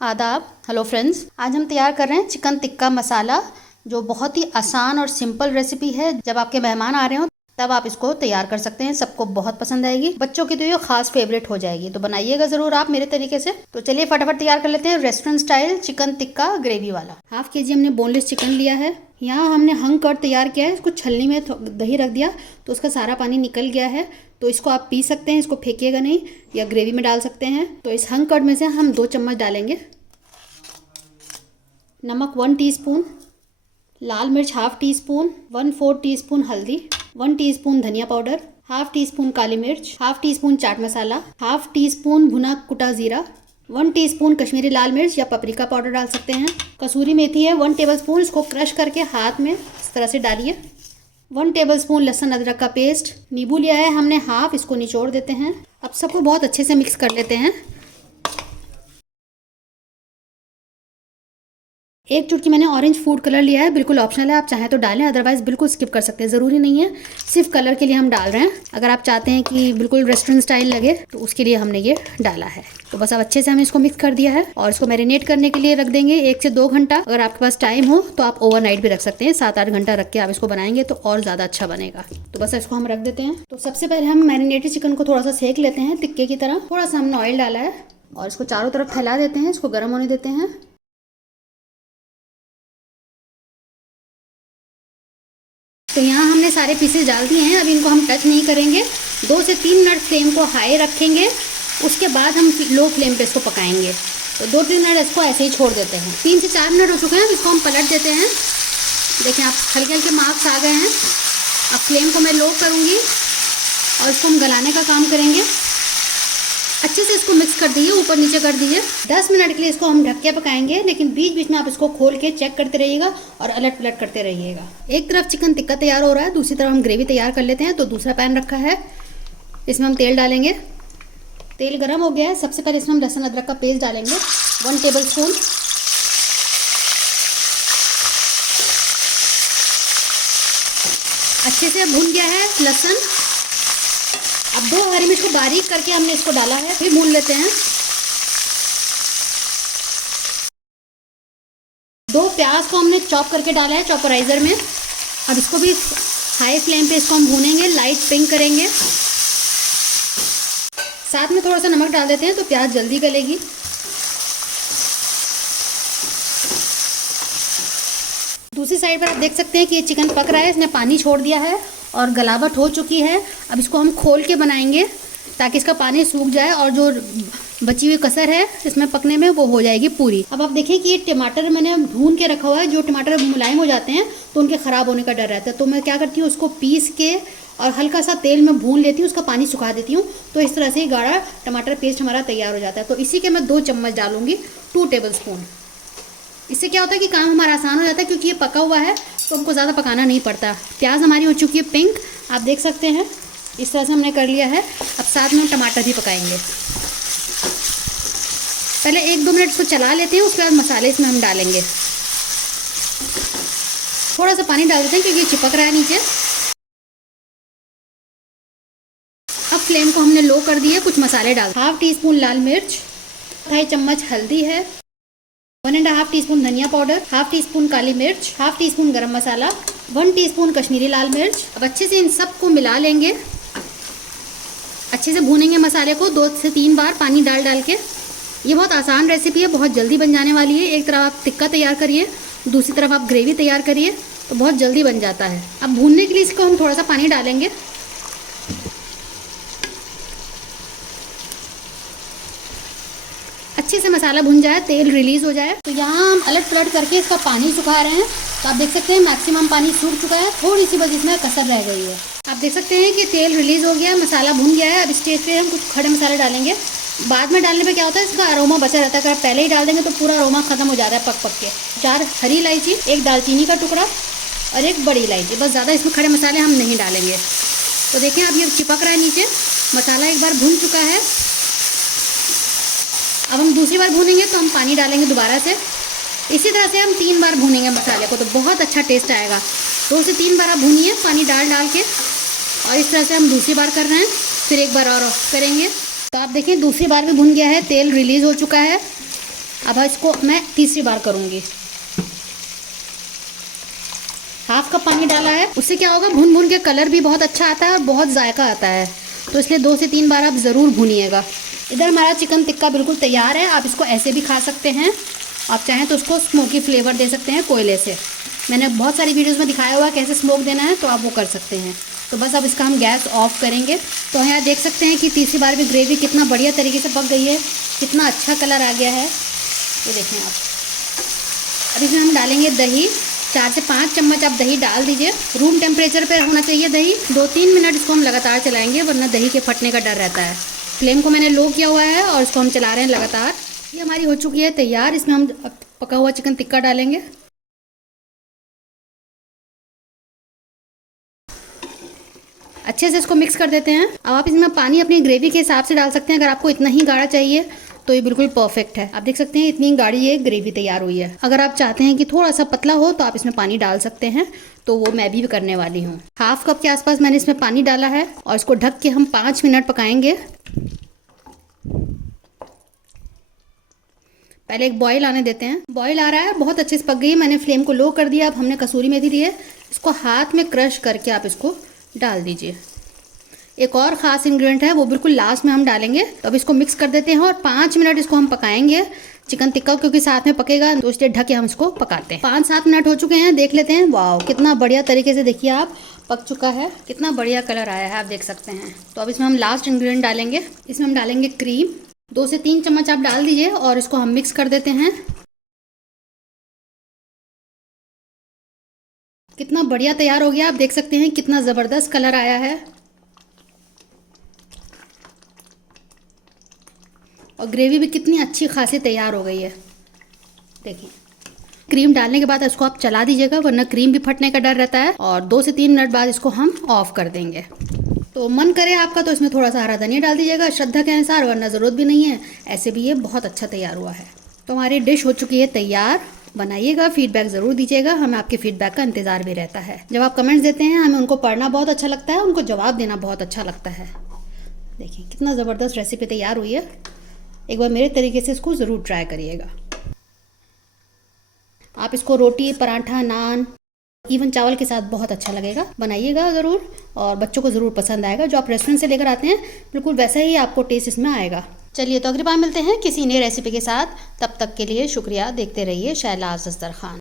आदाब। Hello friends, आज हम तैयार कर रहे हैं चिकन टिक्का मसाला, जो बहुत ही आसान और सिंपल रेसिपी है। जब आपके मेहमान आ रहे हो तब आप इसको तैयार कर सकते हैं, सबको बहुत पसंद आएगी। बच्चों की तो ये खास फेवरेट हो जाएगी, तो बनाइएगा ज़रूर आप मेरे तरीके से। तो चलिए फटाफट तैयार कर लेते हैं restaurant style chicken tikka gravy वाला। हाफ के जी हमने बोनलेस चिकन लिया है। यहाँ हमने हंग कर तैयार किया है। इसको छलनी में दही रख दिया तो उसका सारा पानी निकल गया है। तो इसको आप पी सकते हैं, इसको फेंकिएगा नहीं, या ग्रेवी में डाल सकते हैं। तो इस हंग कर्ड में से हम 2 चम्मच डालेंगे। नमक 1 टीस्पून, लाल मिर्च हाफ टी स्पून, 1/4 टीस्पून हल्दी, 1 टीस्पून धनिया पाउडर, हाफ टी स्पून काली मिर्च, half tea spoon chaat masala, half tea spoon भुना कुटा जीरा, 1 टीस्पून कश्मीरी लाल मिर्च या पपरिका पाउडर डाल सकते हैं। कसूरी मेथी है 1 टेबलस्पून, इसको क्रश करके हाथ में इस तरह से डालिए। 1 टेबलस्पून लहसुन अदरक का पेस्ट। नींबू लिया है हमने हाफ, इसको निचोड़ देते हैं। अब सबको बहुत अच्छे से मिक्स कर लेते हैं। 1 चुटकी मैंने ऑरेंज फूड कलर लिया है, बिल्कुल ऑप्शनल है, आप चाहें तो डालें, अदरवाइज बिल्कुल स्किप कर सकते हैं, ज़रूरी नहीं है, सिर्फ कलर के लिए हम डाल रहे हैं। अगर आप चाहते हैं कि बिल्कुल रेस्टोरेंट स्टाइल लगे तो उसके लिए हमने ये डाला है। तो बस अब अच्छे से हमने इसको मिक्स कर दिया है और इसको मैरिनेट करने के लिए रख देंगे 1 से 2 घंटा। अगर आपके पास टाइम हो तो आप ओवरनाइट भी रख सकते हैं, 7-8 घंटा रख के आप इसको बनाएंगे तो और ज़्यादा अच्छा बनेगा। तो बस इसको हम रख देते हैं। तो सबसे पहले हम मैरिनेटेड चिकन को थोड़ा सा सेक लेते हैं टिक्के की तरह। थोड़ा सा हमने ऑयल डाला है और इसको चारों तरफ फैला देते हैं, इसको गर्म होने देते हैं। तो यहाँ हमने सारे पीसेस डाल दिए हैं, अब इनको हम टच नहीं करेंगे। 2 से 3 मिनट फ्लेम को हाई रखेंगे, उसके बाद हम लो फ्लेम पे इसको पकाएंगे। तो 2-3 मिनट इसको ऐसे ही छोड़ देते हैं। 3 से 4 मिनट हो चुके हैं, अब इसको हम पलट देते हैं। देखें आप, हल्के हल्के मार्क्स आ गए हैं। अब फ्लेम को मैं लो करूँगी और इसको हम गलाने का काम करेंगे। अच्छे से इसको मिक्स कर दीजिए, ऊपर नीचे कर दीजिए। 10 मिनट के लिए इसको हम ढक के पकाएंगे, लेकिन बीच बीच में आप इसको खोल के चेक करते रहिएगा और अलट पलट करते रहिएगा। एक तरफ चिकन टिक्का तैयार हो रहा है, दूसरी तरफ हम ग्रेवी तैयार कर लेते हैं। तो दूसरा पैन रखा है, इसमें हम तेल डालेंगे। तेल गर्म हो गया है। सबसे पहले इसमें हम लहसुन अदरक का पेस्ट डालेंगे 1 टेबलस्पून। अच्छे से भून गया है लहसुन। अब 2 हरी मिर्च को बारीक करके हमने इसको डाला है, फिर भून लेते हैं। 2 प्याज को हमने चॉप करके डाला है चॉपराइजर में। अब इसको भी हाई फ्लेम पे इसको हम भूनेंगे, लाइट पिंक करेंगे। साथ में थोड़ा सा नमक डाल देते हैं तो प्याज जल्दी गलेगी। दूसरी साइड पर आप देख सकते हैं कि ये चिकन पक रहा है, इसने पानी छोड़ दिया है और गलावट हो चुकी है। अब इसको हम खोल के बनाएंगे ताकि इसका पानी सूख जाए और जो बची हुई कसर है इसमें पकने में वो हो जाएगी पूरी। अब आप देखें कि ये टमाटर मैंने भून के रखा हुआ है। जो टमाटर मुलायम हो जाते हैं तो उनके ख़राब होने का डर रहता है, तो मैं क्या करती हूँ, उसको पीस के और हल्का सा तेल में भून लेती हूँ, उसका पानी सुखा देती हूँ। तो इस तरह से गाढ़ा टमाटर पेस्ट हमारा तैयार हो जाता है। तो इसी के मैं 2 चम्मच डालूंगी, 2 टेबलस्पून। इससे क्या होता है कि काम हमारा आसान हो जाता है, क्योंकि ये पका हुआ है तो हमको ज़्यादा पकाना नहीं पड़ता। प्याज हमारी हो चुकी है पिंक, आप देख सकते हैं, इस तरह से हमने कर लिया है। अब साथ में हम टमाटर भी पकाएंगे। पहले 1-2 मिनट इसको चला लेते हैं, उसके बाद मसाले इसमें हम डालेंगे। थोड़ा सा पानी डाल देते हैं क्योंकि चिपक रहा है नीचे। अब फ्लेम को हमने लो कर दिया, कुछ मसाले डाल। हाफ टी स्पून लाल मिर्च, 2 चम्मच हल्दी है, 1.5 टीस्पून धनिया पाउडर, हाफ टी स्पून काली मिर्च, हाफ टी स्पून गरम मसाला, 1 टीस्पून कश्मीरी लाल मिर्च। अब अच्छे से इन सबको मिला लेंगे, अच्छे से भूनेंगे मसाले को 2 से 3 बार पानी डाल डाल के। ये बहुत आसान रेसिपी है, बहुत जल्दी बन जाने वाली है। एक तरफ आप टिक्का तैयार करिए, दूसरी तरफ आप ग्रेवी तैयार करिए, तो बहुत जल्दी बन जाता है। अब भूनने के लिए इसको हम थोड़ा सा पानी डालेंगे। अच्छे से मसाला भुन जाए, तेल रिलीज़ हो जाए, तो यहाँ हम अलट पलट करके इसका पानी सुखा रहे हैं। तो आप देख सकते हैं मैक्सिमम पानी सूख चुका है, थोड़ी सी बस इसमें कसर रह गई है। आप देख सकते हैं कि तेल रिलीज़ हो गया, मसाला भुन गया है। अब स्टेज पे हम कुछ खड़े मसाले डालेंगे। बाद में डालने पे क्या होता है, इसका अरोमा बचा रहता है। अगर आप पहले ही डाल देंगे तो पूरा अरोमा खत्म हो जाता है पक पक के। 4 हरी इलायची, 1 दालचीनी का टुकड़ा और 1 बड़ी इलायची, बस ज़्यादा इसमें खड़े मसाले हम नहीं डालेंगे। तो देखें अब ये चिपक रहा है नीचे, मसाला एक बार भुन चुका है। अब हम दूसरी बार भूनेंगे तो हम पानी डालेंगे दोबारा से। इसी तरह से हम 3 बार भूनेंगे मसाले को, तो बहुत अच्छा टेस्ट आएगा। 2 से 3 बार आप भूनिए पानी डाल डाल के, और इस तरह से हम दूसरी बार कर रहे हैं, फिर एक बार और करेंगे। तो आप देखें दूसरी बार भी भुन गया है, तेल रिलीज़ हो चुका है। अब इसको मैं तीसरी बार करूँगी। हाफ कप पानी डाला है, उससे क्या होगा, भून भून के कलर भी बहुत अच्छा आता है और बहुत जायका आता है, तो इसलिए 2 से 3 बार आप ज़रूर भूनिएगा। इधर हमारा चिकन टिक्का बिल्कुल तैयार है। आप इसको ऐसे भी खा सकते हैं, आप चाहें तो उसको स्मोकी फ्लेवर दे सकते हैं कोयले से। मैंने बहुत सारी वीडियोस में दिखाया हुआ है कैसे स्मोक देना है, तो आप वो कर सकते हैं। तो बस अब इसका हम गैस ऑफ करेंगे। तो यहाँ देख सकते हैं कि तीसरी बार भी ग्रेवी कितना बढ़िया तरीके से पक गई है, कितना अच्छा कलर आ गया है, ये देखें आप। अब इसमें हम डालेंगे दही। 4 से 5 चम्मच आप दही डाल दीजिए। रूम टेम्परेचर पर होना चाहिए दही। 2-3 मिनट इसको हम लगातार चलाएंगे, वरना दही के फटने का डर रहता है। फ्लेम को मैंने लो किया हुआ है और इसको हम चला रहे हैं लगातार। ये हमारी हो चुकी है तैयार। इसमें हम पका हुआ चिकन टिक्का डालेंगे। अच्छे से इसको मिक्स कर देते हैं। अब आप इसमें पानी अपनी ग्रेवी के हिसाब से डाल सकते हैं। अगर आपको इतना ही गाढ़ा चाहिए तो ये बिल्कुल परफेक्ट है। आप देख सकते हैं इतनी गाढ़ी ये ग्रेवी तैयार हुई है। अगर आप चाहते हैं कि थोड़ा सा पतला हो तो आप इसमें पानी डाल सकते हैं, तो वो मैं भी करने वाली हूँ। हाफ कप के आसपास मैंने इसमें पानी डाला है और इसको ढक के हम 5 मिनट पकाएंगे। पहले एक बॉईल आने देते हैं। बॉईल आ रहा है, बहुत अच्छे से पक गई है। मैंने फ्लेम को लो कर दिया। अब हमने कसूरी मेथी ली है, इसको हाथ में क्रश करके आप इसको डाल दीजिए। एक और ख़ास इंग्रेडिएंट है, वो बिल्कुल लास्ट में हम डालेंगे। तो अब इसको मिक्स कर देते हैं और 5 मिनट इसको हम पकाएंगे। चिकन टिक्का क्योंकि साथ में पकेगा, तो इसलिए ढक के हम इसको पकाते हैं। 5-7 मिनट हो चुके हैं, देख लेते हैं। वाह, कितना बढ़िया तरीके से देखिए आप पक चुका है, कितना बढ़िया कलर आया है, आप देख सकते हैं। तो अब इसमें हम लास्ट इंग्रेडिएंट डालेंगे। इसमें हम डालेंगे क्रीम। 2 से 3 चम्मच आप डाल दीजिए और इसको हम मिक्स कर देते हैं। कितना बढ़िया तैयार हो गया, आप देख सकते हैं कितना ज़बरदस्त कलर आया है और ग्रेवी भी कितनी अच्छी खासी तैयार हो गई है। देखिए, क्रीम डालने के बाद इसको आप चला दीजिएगा, वरना क्रीम भी फटने का डर रहता है। और 2 से 3 मिनट बाद इसको हम ऑफ कर देंगे। तो मन करे आपका तो इसमें थोड़ा सा हरा धनिया डाल दीजिएगा श्रद्धा के अनुसार, वरना ज़रूरत भी नहीं है। ऐसे भी ये बहुत अच्छा तैयार हुआ है। तो हमारी डिश हो चुकी है तैयार। बनाइएगा, फीडबैक ज़रूर दीजिएगा, हमें आपके फीडबैक का इंतज़ार भी रहता है। जब आप कमेंट्स देते हैं हमें उनको पढ़ना बहुत अच्छा लगता है, उनको जवाब देना बहुत अच्छा लगता है। देखिए कितना ज़बरदस्त रेसिपी तैयार हुई है। एक बार मेरे तरीके से इसको ज़रूर ट्राई करिएगा। आप इसको रोटी, पराठा, नान, इवन चावल के साथ बहुत अच्छा लगेगा। बनाइएगा ज़रूर और बच्चों को ज़रूर पसंद आएगा। जो आप रेस्टोरेंट से लेकर आते हैं बिल्कुल वैसा ही आपको टेस्ट इसमें आएगा। चलिए, तो अगली बार मिलते हैं किसी नई रेसिपी के साथ। तब तक के लिए शुक्रिया। देखते रहिए शहलाज दस्तरखान।